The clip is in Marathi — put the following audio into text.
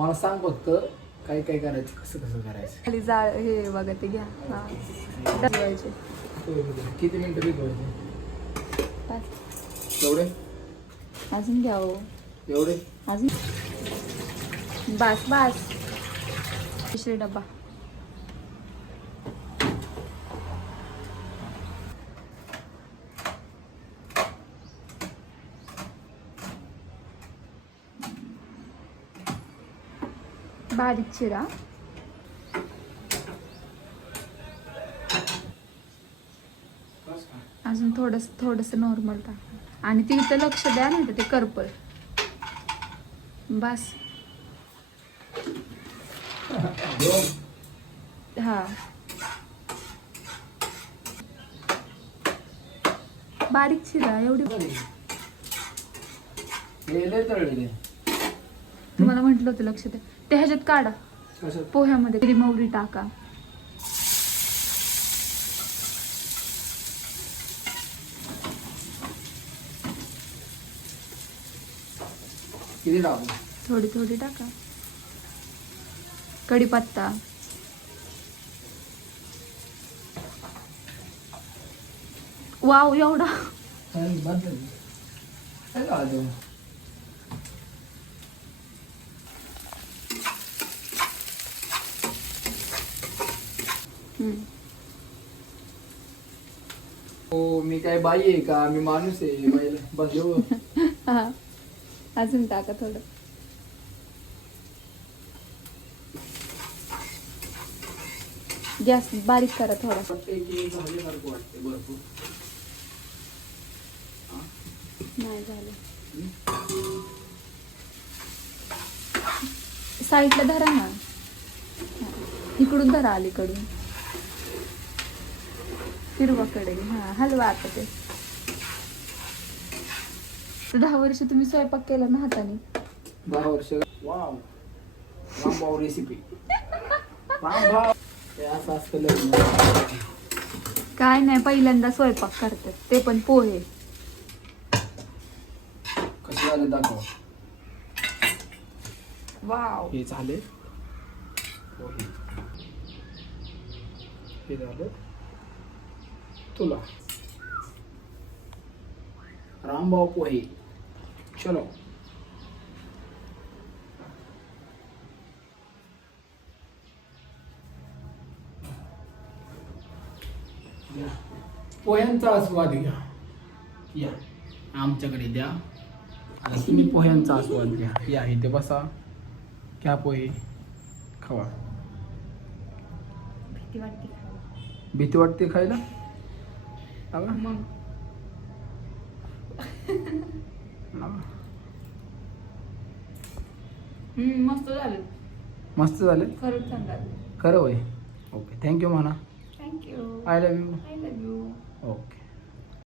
मला सांग फक्त काय काय करायचं, कसं कसं करायचं. खाली जाळ हे बघा ते घ्या. हा ठेवायचे. किती मिनिटं भिजवायचे? एवढे अजून घ्या हो. एवढे अजून बास दुसरे डब्बा. बारीक चिरा. अजून थोडस नॉर्मल टाका आणि ती इथं लक्ष द्या नाही तर ते करपल. बस. हा बारीक चिरा एवढी. तुम्हाला म्हटलं होतं लक्ष द्या. ते ह्याच्यात काढा पोह्यामध्ये मोहरी टाका. किती टाकू? थोडी टाका. कढीपत्ता. वाव एवढा. हो मी काय बाई आहे का? मी माणूस आहे बाईला बस. हा अजून टाका थोडं. गॅस बारीक करा थोडा. भरपूर नाही झालं. साईडला धरा ना. इकडून धरा अलीकडून. फिरवाकडे. हा हलवा आता ते. 10 वर्ष तुम्ही स्वयंपाक केला ना हाताने. 10 वर्ष. Wow Rambhau recipe. रामभाऊ ते असं असतं. काय नाही पहिल्यांदा स्वयंपाक करतात ते पण पोहे. कसे झाले दाखव. वाव हे झाले पोहे. हे झालं तुला रामभाऊ पोहे. चलो पोह्यांचा आस्वाद घ्या. या आमच्याकडे द्या. आता तुम्ही पोह्यांचा आस्वाद घ्या. या इथे बसा. घ्या पोहे खावा. भीती वाटते खायला? मग मस्त झालं. मस्त झाले. खरंच सांगा. खरं होय. ओके थँक्यू म्हणा. Thank you. I love you. I love you. Okay.